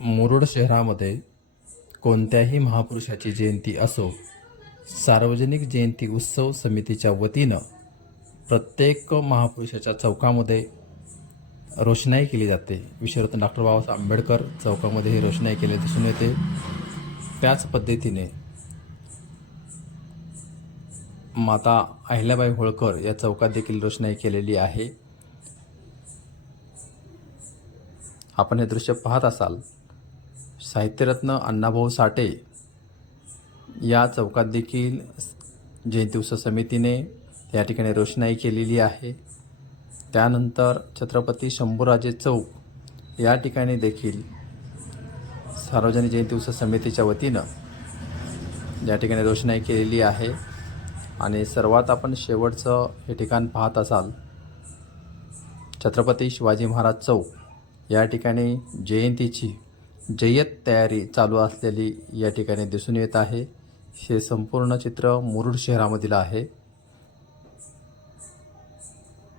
मुरुड शहरामध्ये कोणत्याही महापुरुषाची जयंती असो, सार्वजनिक जयंती उत्सव समितीच्या वतीनं प्रत्येक महापुरुषाच्या चौकामध्ये रोषणाई केली जाते. विश्वरत्न डॉक्टर बाबासाहेब आंबेडकर चौकामध्ये ही रोषणाई केली दिसून येते. त्याच पद्धतीने माता अहिल्याबाई होळकर या चौकात देखील रोषणाई केलेली आहे. आपण हे दृश्य पाहत असाल. साहित्यरत्न अण्णाभाऊ साठे या चौकात देखील जयंती उत्सव समितीने या ठिकाणी रोषणाई केलेली आहे. त्यानंतर छत्रपती शंभूराजे चौक या ठिकाणी देखील सार्वजनिक जयंती उत्सव समितीच्या वतीनं या ठिकाणी रोषणाई केलेली आहे. आणि सर्वात आपण शेवटचं हे ठिकाण पाहत असाल, छत्रपती शिवाजी महाराज चौक या ठिकाणी जयंतीची जय्यत तयारी चालू असलेली या ठिकाणी दिसून येत आहे. हे संपूर्ण चित्र मुरुड शहरामधील आहे.